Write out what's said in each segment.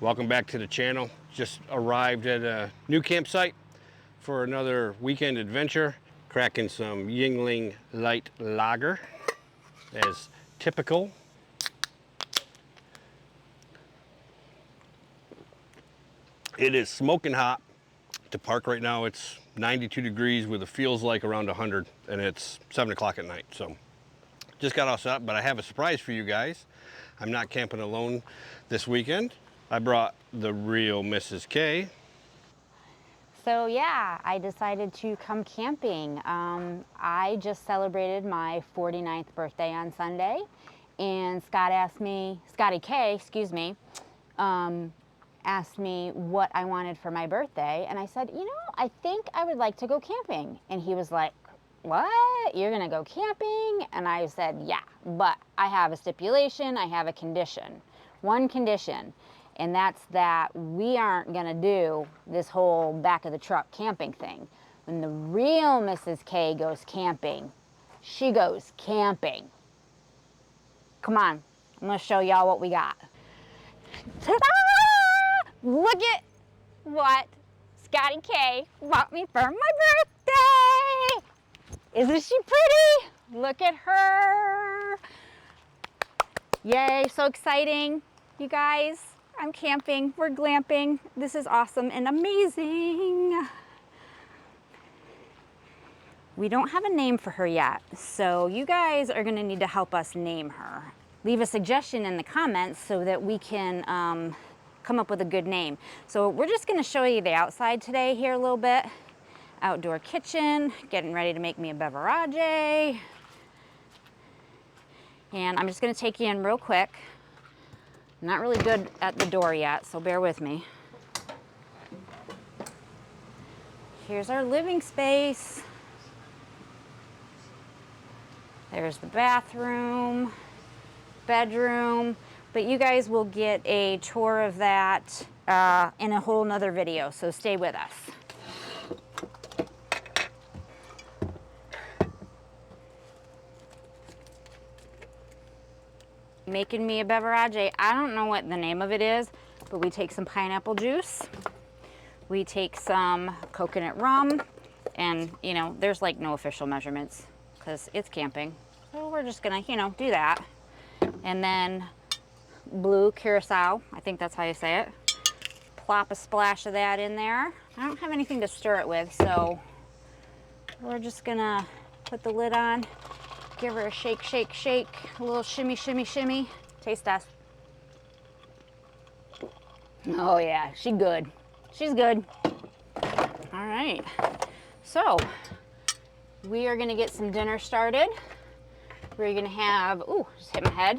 Welcome back to the channel. Just arrived at a new campsite for another weekend adventure. Cracking some Yingling light lager as typical. It is smoking hot. To park right now, it's 92 degrees with it feels like around 100, and it's 7 o'clock at night. So just got all set up, but I have a surprise for you guys. I'm not camping alone this weekend. I brought the real Mrs. K. So yeah, I decided to come camping. I just celebrated my 49th birthday on Sunday, and Scotty K, excuse me, asked me what I wanted for my birthday, and I said, you know, I think I would like to go camping. And he was like, what? You're gonna go camping? And I said, yeah, but I have a stipulation, I have a condition. One condition. And that's that we aren't gonna do this whole back of the truck camping thing. When the real Mrs. K goes camping, she goes camping. Come on, I'm gonna show y'all what we got. Ta-da! Look at what Scotty K bought me for my birthday. Isn't she pretty? Look at her. Yay, so exciting, you guys. I'm camping, we're glamping. This is awesome and amazing. We don't have a name for her yet, so you guys are gonna need to help us name her. Leave a suggestion in the comments so that we can come up with a good name. So we're just gonna show you the outside today here a little bit. Outdoor kitchen, getting ready to make me a beverage. And I'm just gonna take you in real quick. I'm not really good at the door yet, so bear with me. Here's our living space. There's the bathroom, bedroom, but you guys will get a tour of that in a whole nother video, so stay with us. Making me a beverage. I don't know what the name of it is, but we take some pineapple juice, we take some coconut rum, and you know, there's like no official measurements because it's camping. So we're just gonna, you know, do that. And then blue curacao, I think that's how you say it. Plop a splash of that in there. I don't have anything to stir it with, so we're just gonna put the lid on. Give her a shake, shake, shake, a little shimmy, shimmy, shimmy. Taste test. Oh yeah, she's good. She's good. All right, so we are gonna get some dinner started. We're gonna have, ooh, just hit my head.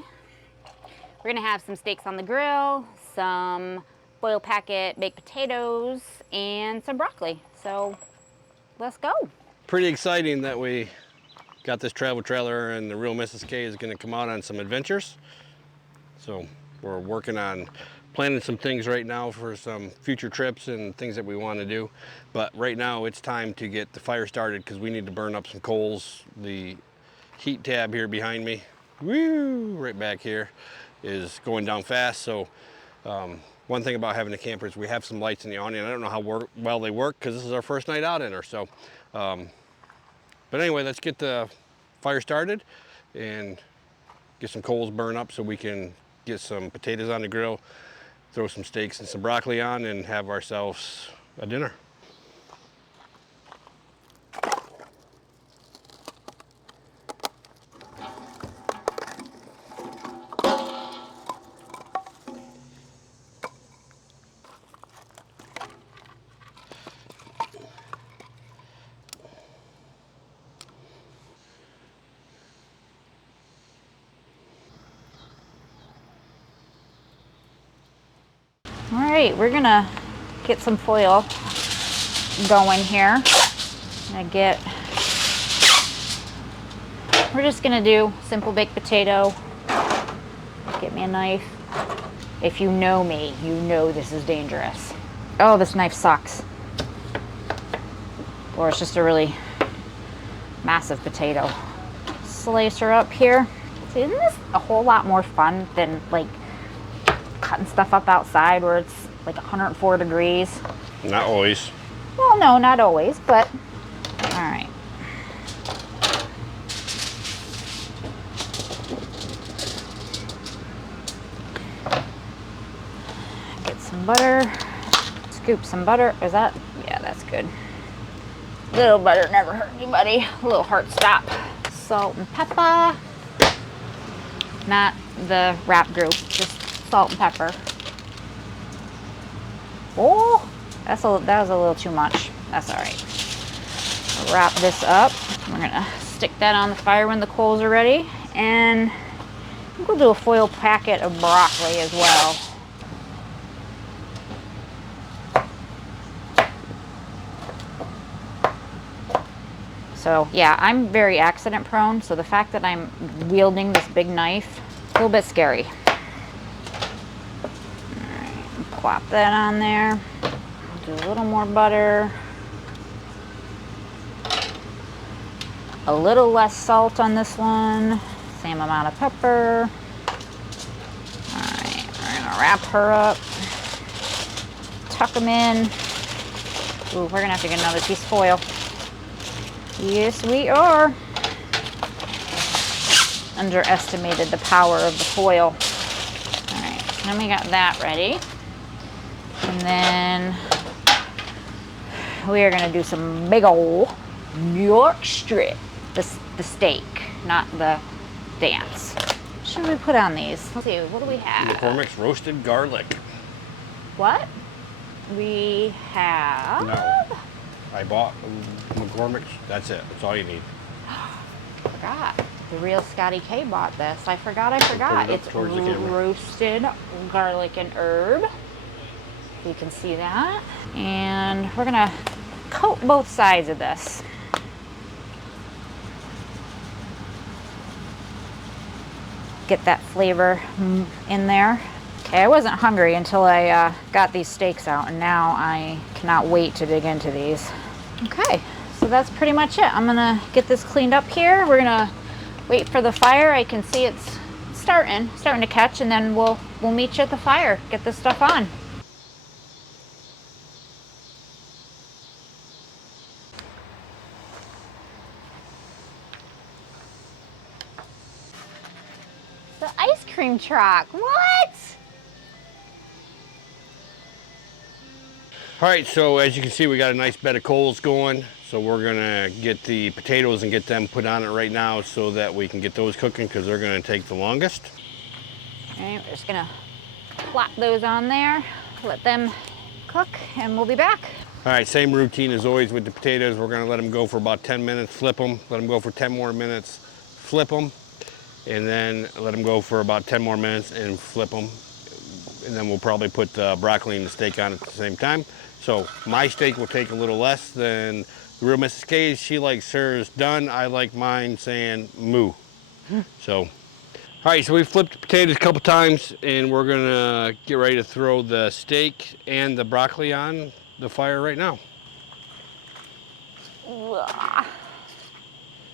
We're gonna have some steaks on the grill, some foil packet baked potatoes, and some broccoli. So let's go. Pretty exciting that we got this travel trailer and the real Mrs. K is gonna come out on some adventures. So we're working on planning some things right now for some future trips and things that we wanna do. But right now it's time to get the fire started because we need to burn up some coals. The heat tab here behind me, woo, right back here, is going down fast. So one thing about having a camper is we have some lights in the awning. I don't know how well they work because this is our first night out in her. So but anyway, let's get the fire started and get some coals burned up so we can get some potatoes on the grill, throw some steaks and some broccoli on, and have ourselves a dinner. All right, we're gonna get some foil going here. We're just gonna do simple baked potato. Get me a knife. If you know me, you know this is dangerous. Oh, this knife sucks. Or it's just a really massive potato. Slice her up here. See, isn't this a whole lot more fun than like cutting stuff up outside where it's like 104 degrees. Not always. Well, no, not always, but all right. Get some butter. Scoop some butter. Is that? Yeah, that's good. Little butter never hurt anybody. A little heart stop. Salt and pepper. Not the wrap group, just salt and pepper. Oh, that was a little too much. That's all right. We'll wrap this up. We're gonna stick that on the fire when the coals are ready, and we'll do a foil packet of broccoli as well. So yeah, I'm very accident prone, so the fact that I'm wielding this big knife, a little bit scary. Alright, plop that on there. Do a little more butter. A little less salt on this one. Same amount of pepper. Alright, we're gonna wrap her up. Tuck them in. Ooh, we're gonna have to get another piece of foil. Yes, we are. Underestimated the power of the foil. All right, so then we got that ready. And then we are gonna do some big ol' New York strip. The steak, not the dance. What should we put on these? Let's see, what do we have? McCormick's roasted garlic. What? We have... No. I bought McCormick's. That's it. That's all you need. Forgot. The real Scotty K bought this. I forgot. It's roasted garlic and herb. You can see that. And we're gonna coat both sides of this. Get that flavor in there. Okay, I wasn't hungry until I got these steaks out, and now I cannot wait to dig into these. Okay, so that's pretty much it. I'm gonna get this cleaned up here. We're gonna wait for the fire. I can see it's starting to catch, and then we'll meet you at the fire. Get this stuff on. The ice cream truck. What? All right, so as you can see, we got a nice bed of coals going. So we're gonna get the potatoes and get them put on it right now so that we can get those cooking, because they're gonna take the longest. All right, we're just gonna plop those on there, let them cook, and we'll be back. All right, same routine as always with the potatoes. We're gonna let them go for about 10 minutes, flip them, let them go for 10 more minutes, flip them, and then let them go for about 10 more minutes and flip them. And then we'll probably put the broccoli and the steak on at the same time. So my steak will take a little less than the real Mrs. K's. She likes hers done. I like mine saying moo. So, all right, so we flipped the potatoes a couple times, and we're gonna get ready to throw the steak and the broccoli on the fire right now.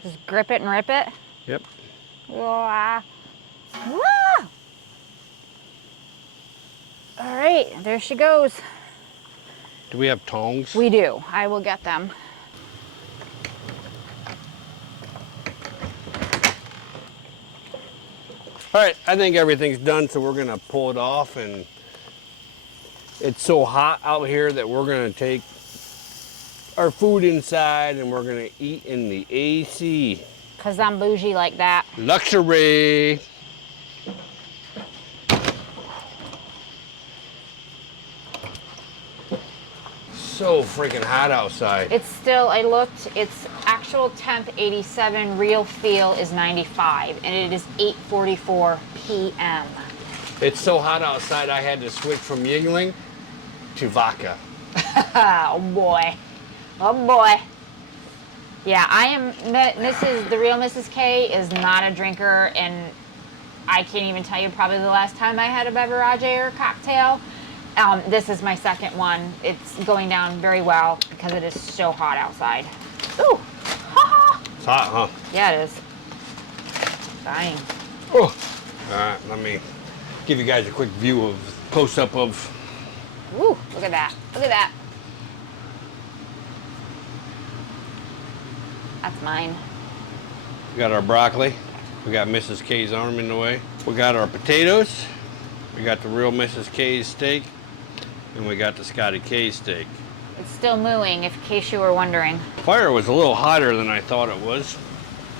Just grip it and rip it. Yep. All right, there she goes. Do we have tongs? We do. I will get them. All right, I think everything's done, so we're gonna pull it off, and it's so hot out here that we're gonna take our food inside and we're gonna eat in the AC. 'Cause I'm bougie like that. Luxury. So freaking hot outside. It's still, I looked, it's actual temp 87, real feel is 95, and it is 8:44 p.m. It's so hot outside, I had to switch from Yingling to vodka. Oh boy. Oh boy. Yeah, I am, the real Mrs. K is not a drinker, and I can't even tell you probably the last time I had a beverage or cocktail. This is my second one. It's going down very well because it is so hot outside. Ooh, ha-ha. It's hot, huh? Yeah, it is. Dying. Oh. All right, let me give you guys a quick view of close-up of. Woo, look at that. Look at that. That's mine. We got our broccoli. We got Mrs. K's arm in the way. We got our potatoes. We got the real Mrs. K's steak. And we got the Scotty K's steak. It's still mooing, in case you were wondering. Fire was a little hotter than I thought it was.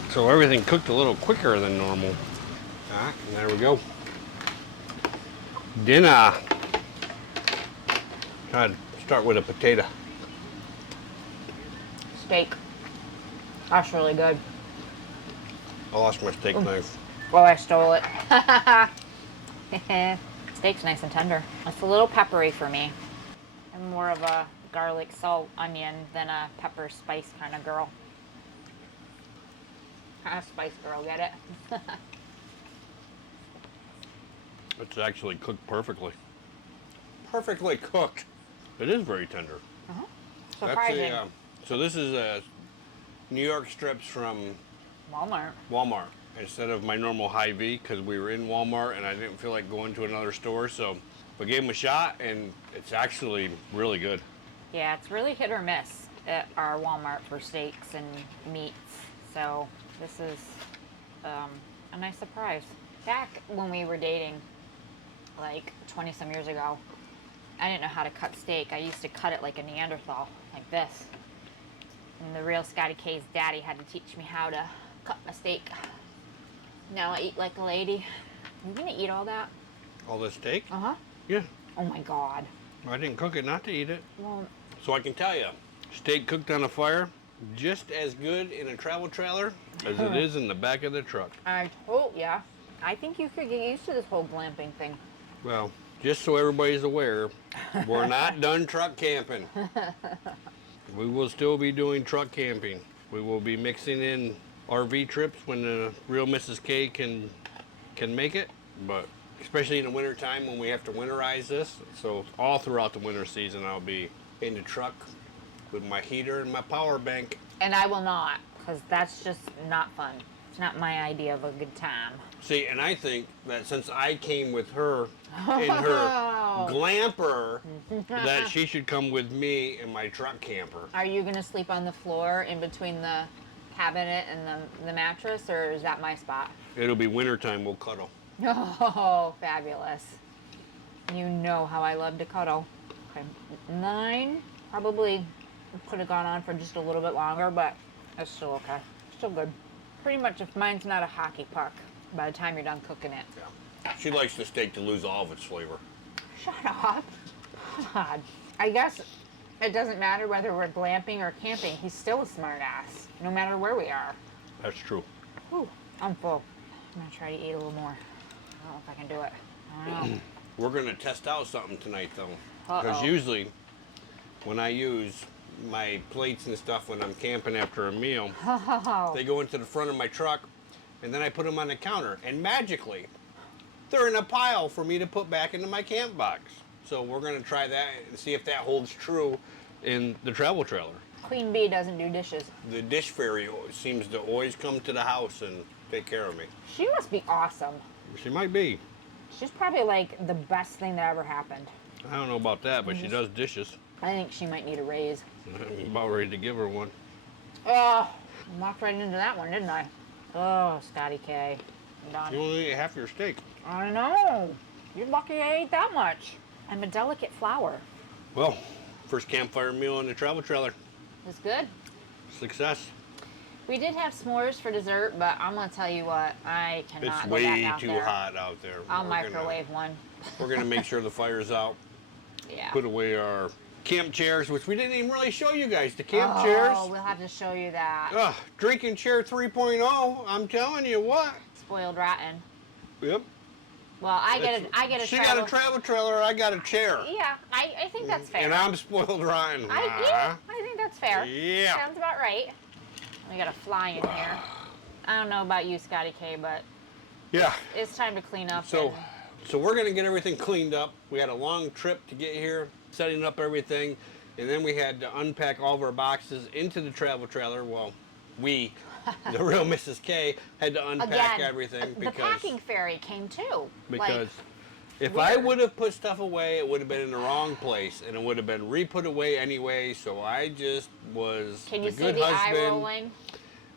So everything cooked a little quicker than normal. Ah, and there we go. Dinner. I'd start with a potato. Steak. That's really good. I lost my steak knife. Oh, I stole it. Steak's nice and tender. It's a little peppery for me. I'm more of a garlic, salt, onion than a pepper spice kind of girl. A spice girl, get it? It's actually cooked perfectly. Perfectly cooked. It is very tender. Surprising. So this is New York strips from Walmart. Instead of my normal Hy-Vee, because we were in Walmart and I didn't feel like going to another store, so we gave them a shot and it's actually really good. Yeah, it's really hit or miss at our Walmart for steaks and meats. So this is a nice surprise. Back when we were dating, like 20 some years ago, I didn't know how to cut steak. I used to cut it like a Neanderthal, like this. And the real Scotty K's daddy had to teach me how to cut my steak. Now I eat like a lady. You gonna eat all that? All this steak? Uh-huh. Yeah. Oh my God. I didn't cook it not to eat it. Well, So I can tell you, steak cooked on a fire, just as good in a travel trailer as it is in the back of the truck. I told ya. I think you could get used to this whole glamping thing. Well, just so everybody's aware, we're not done truck camping. We will still be doing truck camping. We will be mixing in RV trips when the real Mrs. K can make it, but especially in the winter time when we have to winterize this. So all throughout the winter season, I'll be in the truck with my heater and my power bank. And I will not, because that's just not fun. It's not my idea of a good time. See, and I think that since I came with her in her glamper, that she should come with me in my truck camper. Are you going to sleep on the floor in between the cabinet and the mattress, or is that my spot? It'll be wintertime, we'll cuddle. Oh, fabulous. You know how I love to cuddle. Okay. 9 probably could have gone on for just a little bit longer, but it's still okay. Still good. Pretty much if mine's not a hockey puck by the time you're done cooking it. Yeah. She likes the steak to lose all of its flavor. Shut up. God. I guess it doesn't matter whether we're glamping or camping. He's still a smart ass, no matter where we are. That's true. Ooh, I'm full. I'm going to try to eat a little more. I don't know if I can do it. I don't know. We're going to test out something tonight, though. Because Uh-oh. usually, when I use my plates and stuff when I'm camping after a meal, they go into the front of my truck, and then I put them on the counter. And magically, they're in a pile for me to put back into my camp box. So we're going to try that and see if that holds true in the travel trailer. Queen Bee doesn't do dishes. The dish fairy seems to always come to the house and take care of me. She must be awesome. She might be. She's probably like the best thing that ever happened. I don't know about that, but she does dishes. I think she might need a raise. I'm about ready to give her one. Oh, I walked right into that one, didn't I? Oh, Scotty K. I'm done. You only ate half your steak. I know. You're lucky I ate that much. I'm a delicate flower. Well, first campfire meal in the travel trailer. It's good. Success. We did have s'mores for dessert, but I'm going to tell you what, I cannot It's go back way out too there. hot out there. I'll microwave one. We're going to make sure the fire's out. Yeah. Put away our camp chairs, which we didn't even really show you guys. The camp chairs. Oh, we'll have to show you that. Drinking chair 3.0. I'm telling you what. Spoiled rotten. Yep. Well, I get a She travel. got a travel trailer. I got a chair. Yeah, I think that's fair. And I'm spoiled rotten. I think that's fair. Yeah. Sounds about right. We got a fly in here. I don't know about you, Scotty K, but Yeah. it's time to clean up. So we're gonna get everything cleaned up. We had a long trip to get here, setting up everything, and then we had to unpack all of our boxes into the travel trailer. Well, we, the real Mrs. K, had to unpack everything the packing fairy came too. because If I would have put stuff away, it would have been in the wrong place, and it would have been re-put away anyway. So I just was Can the you see good the eye husband, rolling?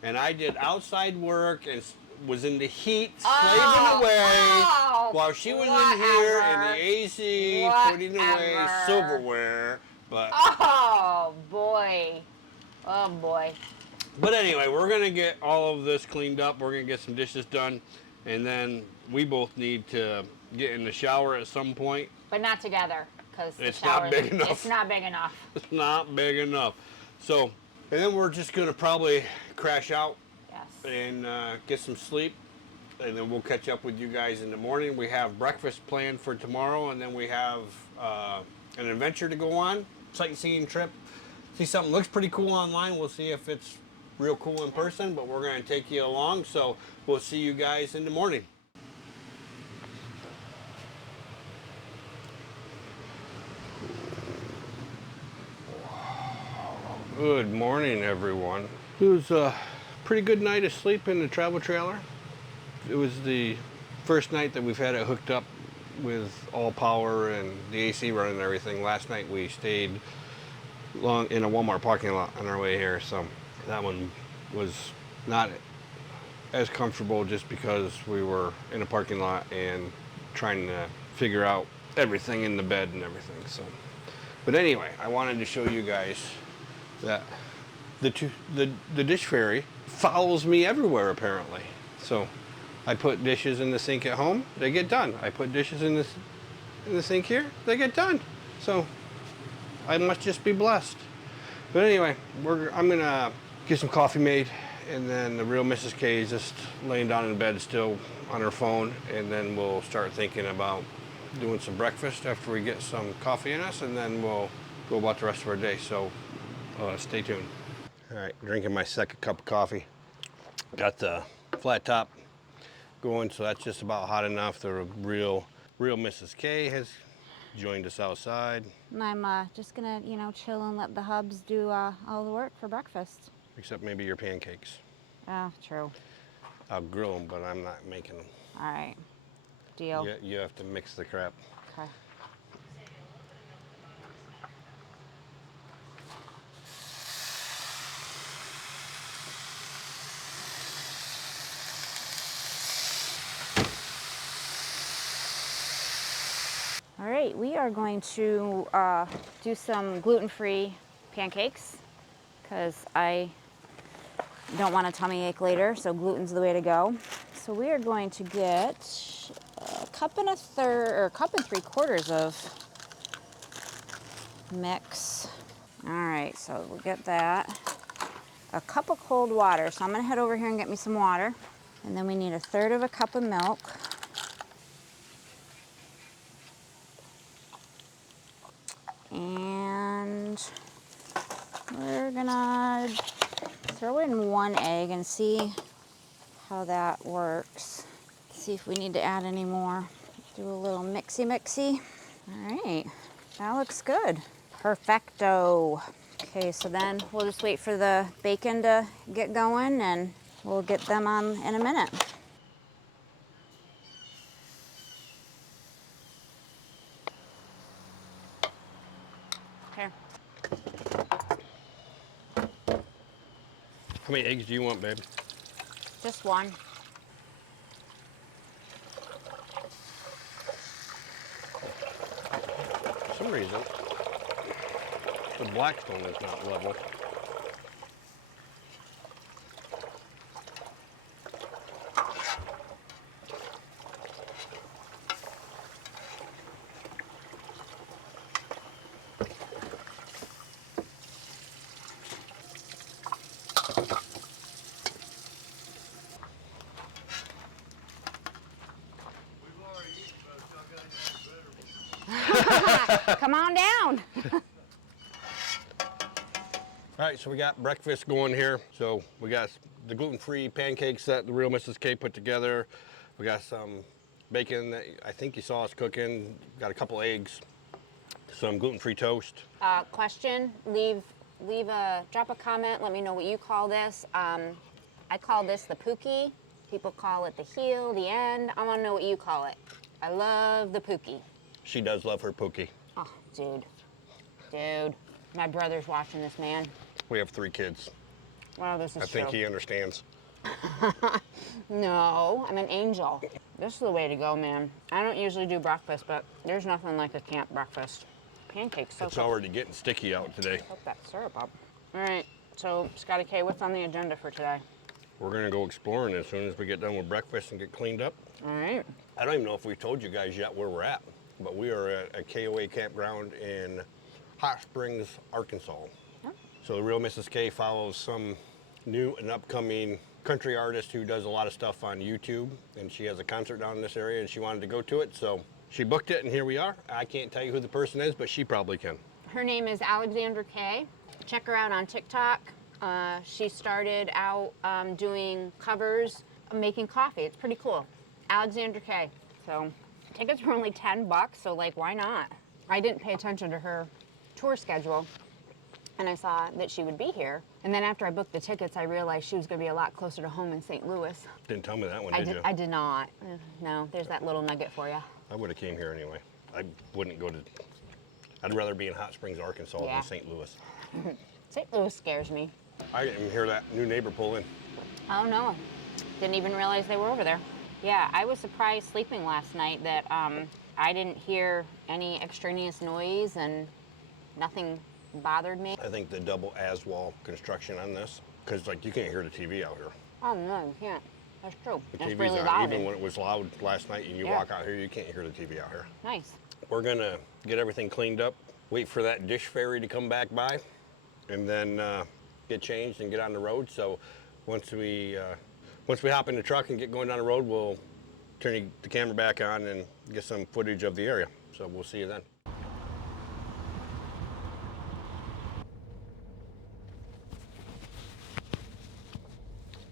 and I did outside work and was in the heat, slaving away, while she was in here in the AC, putting away silverware. But oh boy, oh boy. But anyway, we're going to get all of this cleaned up. We're going to get some dishes done. And then we both need to get in the shower at some point. But not together, because it's not big enough. It's not big enough. It's not big enough. So, and then we're just going to probably crash out and get some sleep. And then we'll catch up with you guys in the morning. We have breakfast planned for tomorrow. And then we have an adventure to go on, sightseeing trip. See something looks pretty cool online. We'll see if it's real cool in person, but we're going to take you along, so we'll see you guys in the morning. Good morning, everyone. It was a pretty good night of sleep in the travel trailer. It was the first night that we've had it hooked up with all power and the AC running and everything. Last night we stayed long in a Walmart parking lot on our way here, so that one was not as comfortable just because we were in a parking lot and trying to figure out everything in the bed and everything. So, but anyway, I wanted to show you guys that the dish fairy follows me everywhere apparently. So I put dishes in the sink at home, they get done. I put dishes in the sink here, they get done. So I must just be blessed. But anyway, I'm gonna get some coffee made, and then the real Mrs. K is just laying down in bed still on her phone, and then we'll start thinking about doing some breakfast after we get some coffee in us, and then we'll go about the rest of our day. So stay tuned. All right, drinking my second cup of coffee. Got the flat top going, so that's just about hot enough. The real Mrs. K has joined us outside. And I'm just gonna, chill and let the hubs do all the work for breakfast. Except maybe your pancakes. Oh, true. I'll grill them, but I'm not making them. All right, deal. You have to mix the crap. Okay. All right, we are going to do some gluten-free pancakes because I don't want a tummy ache later, so gluten's the way to go. So we are going to get a cup and a third, or a cup and 3/4 of mix. All right, so we'll get that. A cup of cold water. So I'm gonna head over here and get me some water. And then we need 1/3 cup of milk. And we're gonna throw in 1 egg and see how that works. See if we need to add any more. Do a little mixy. All right, that looks good. Perfecto. Okay, so then we'll just wait for the bacon to get going and we'll get them on in a minute. Here. How many eggs do you want, babe? Just 1. For some reason, the Blackstone is not level. Come on down. All right, so we got breakfast going here. So we got the gluten-free pancakes that the real Mrs. K put together. We got some bacon that I think you saw us cooking. Got a couple eggs, some gluten-free toast. Question, drop a comment, let me know what you call this. I call this the pookie. People call it the heel, the end. I wanna know what you call it. I love the Pookie. She does love her Pookie. Oh, dude. Dude. My brother's watching this, man. We have 3 kids. Wow, this is I think true. he understands. No, I'm an angel. This is the way to go, man. I don't usually do breakfast, but there's nothing like a camp breakfast. Pancakes, so It's already getting sticky out today. soak that syrup up. All right, so Scotty K, what's on the agenda for today? We're gonna go exploring as soon as we get done with breakfast and get cleaned up. All right. I don't even know if we told you guys yet where we're at, but we are at a KOA campground in Hot Springs, Arkansas. Yep. So the Real Mrs. K follows some new and upcoming country artist who does a lot of stuff on YouTube, and she has a concert down in this area and she wanted to go to it, so she booked it and here we are. I can't tell you who the person is, but she probably can. Her name is Alexandra K. Check her out on TikTok. She started out doing covers, making coffee. It's pretty cool. Alexandra K. So tickets were only $10, so like, why not? I didn't pay attention to her tour schedule, and I saw that she would be here. And then after I booked the tickets, I realized she was going to be a lot closer to home in St. Louis. Didn't tell me that one, did you? I did not. No, there's that little nugget for you. I would have came here anyway. I wouldn't go to, I'd rather be in Hot Springs, Arkansas Yeah. than St. Louis. St. Louis scares me. I didn't even hear that new neighbor pull in. Oh no, didn't even realize they were over there. Yeah, I was surprised sleeping last night that I didn't hear any extraneous noise and nothing bothered me. I think the double as-wall construction on this, because like you can't hear the TV out here. Oh no, you can't. That's true. The It's TV's really on, loud. even when it was loud last night and you Yeah. walk out here, you can't hear the TV out here. Nice. We're gonna get everything cleaned up, wait for that dish ferry to come back by, and then get changed and get on the road. So once we hop in the truck and get going down the road, we'll turn the camera back on and get some footage of the area. So we'll see you then.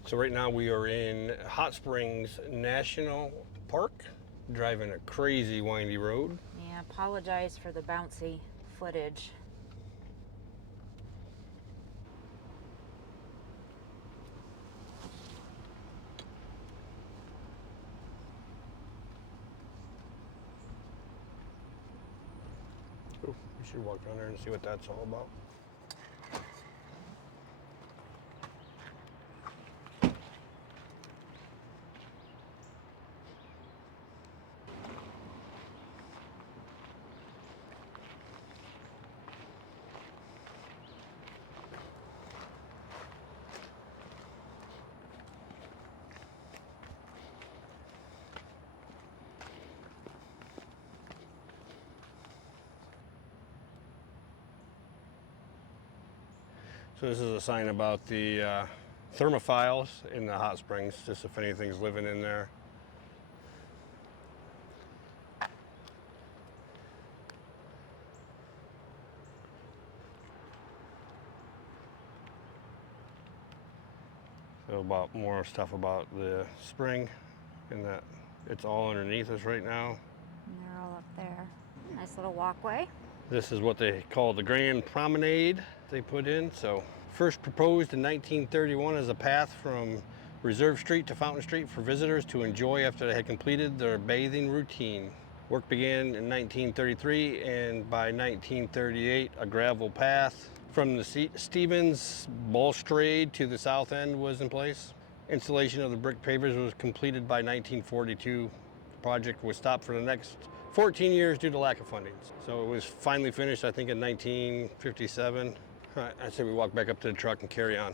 So right now we are in Hot Springs National Park, driving a crazy windy road. Yeah, apologize for the bouncy footage. Ooh, we should walk down there and see what that's all about. So this is a sign about the thermophiles in the hot springs, just if anything's living in there. So about more stuff about the spring and that it's all underneath us right now. And they're all up there. Nice little walkway. This is what they call the Grand Promenade they put in. So first proposed in 1931 as a path from Reserve Street to Fountain Street for visitors to enjoy after they had completed their bathing routine. Work began in 1933, and by 1938 a gravel path from the Stevens balustrade to the south end was in place. Installation of the brick pavers was completed by 1942. The project was stopped for the next 14 years due to lack of funding. So it was finally finished, I think, in 1957. I say we walk back up to the truck and carry on.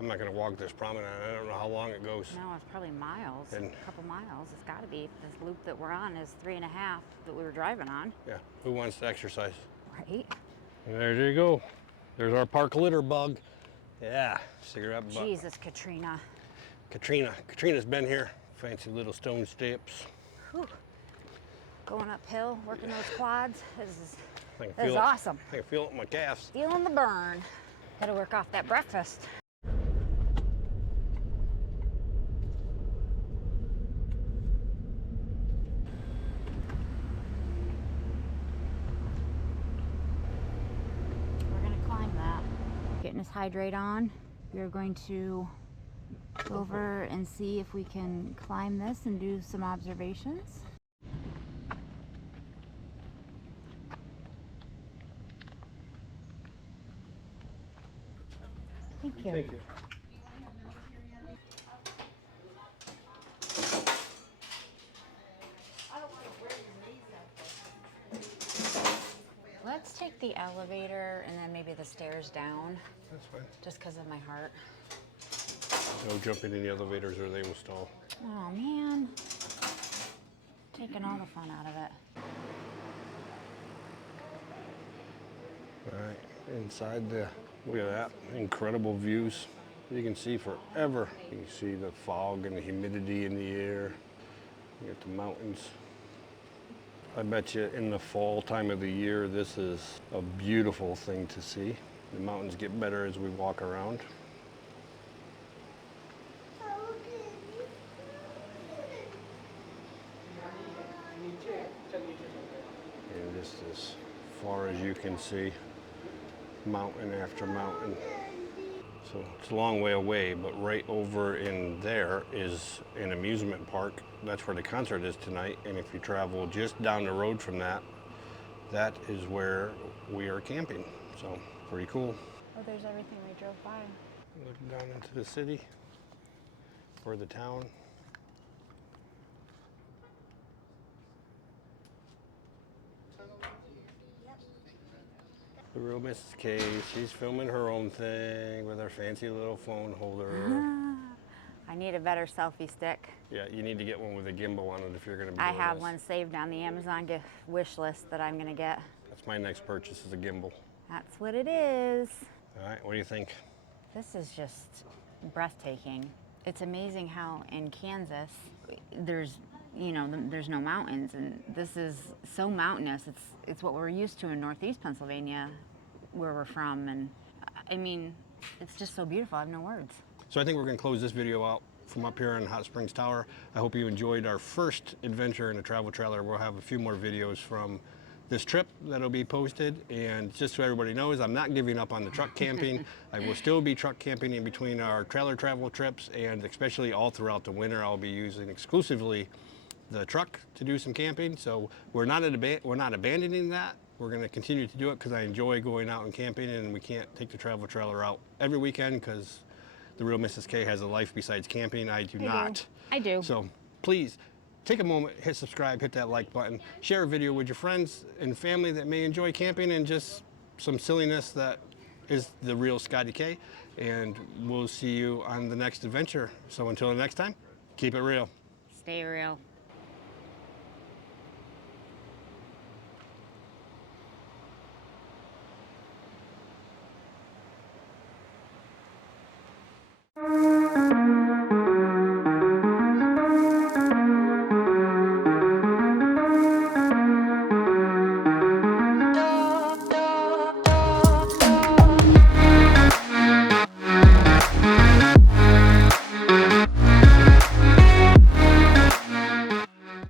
I'm not gonna walk this promenade. I don't know how long it goes. No, it's probably miles, And- a couple miles. It's gotta be. This loop that we're on is 3.5 that we were driving on, Yeah, who wants to exercise? right? And there you go. There's our park litter bug. Yeah, cigarette butt. Jesus, Katrina. Katrina's been here. Fancy little stone steps. Whew. Going uphill, working those quads. This I can is feel it. awesome. I can feel it in my calves. Feeling the burn. Gotta work off that breakfast. We're gonna climb that. Getting his hydrate on. We're going to go over and see if we can climb this and do some observations. Thank you. Thank you. Let's take the elevator and then maybe the stairs down. That's fine. Just because of my heart. No jumping in the elevators or they will stall. Oh man. Taking all the fun out of it. All right, inside the, look at that, incredible views. You can see forever. You can see the fog and the humidity in the air. You got the mountains. I bet you in the fall time of the year, this is a beautiful thing to see. The mountains get better as we walk around. And just as far as you can see, mountain after mountain. So it's a long way away, but right over in there is an amusement park. That's where the concert is tonight. And if you travel just down the road from that, that is where we are camping. So pretty cool. Oh, there's everything we drove by. Looking down into the city or the town. The real Mrs. K, she's filming her own thing with her fancy little phone holder. I need a better selfie stick. Yeah, you need to get one with a gimbal on it if you're going to be I doing have this. one saved on the Amazon gift wish list that I'm gonna get. That's my next purchase, is a gimbal. That's what it is. All right, what do you think? This is just breathtaking. It's amazing how in Kansas there's there's no mountains, and this is so mountainous. It's what we're used to in Northeast Pennsylvania, where we're from, and I mean, it's just so beautiful. I have no words. So I think we're going to close this video out from up here in Hot Springs Tower. I hope you enjoyed our first adventure in a travel trailer. We'll have a few more videos from this trip that'll be posted. And just so everybody knows, I'm not giving up on the truck camping. I will still be truck camping in between our trailer travel trips, and especially all throughout the winter, I'll be using exclusively the truck to do some camping. So we're not abandoning that. We're going to continue to do it because I enjoy going out and camping, and we can't take the travel trailer out every weekend because the real Mrs. K has a life besides camping. I do not. I do. So please take a moment, hit subscribe, hit that like button, share a video with your friends and family that may enjoy camping and just some silliness that is the real Scotty K. And we'll see you on the next adventure. So until the next time, keep it real. Stay real.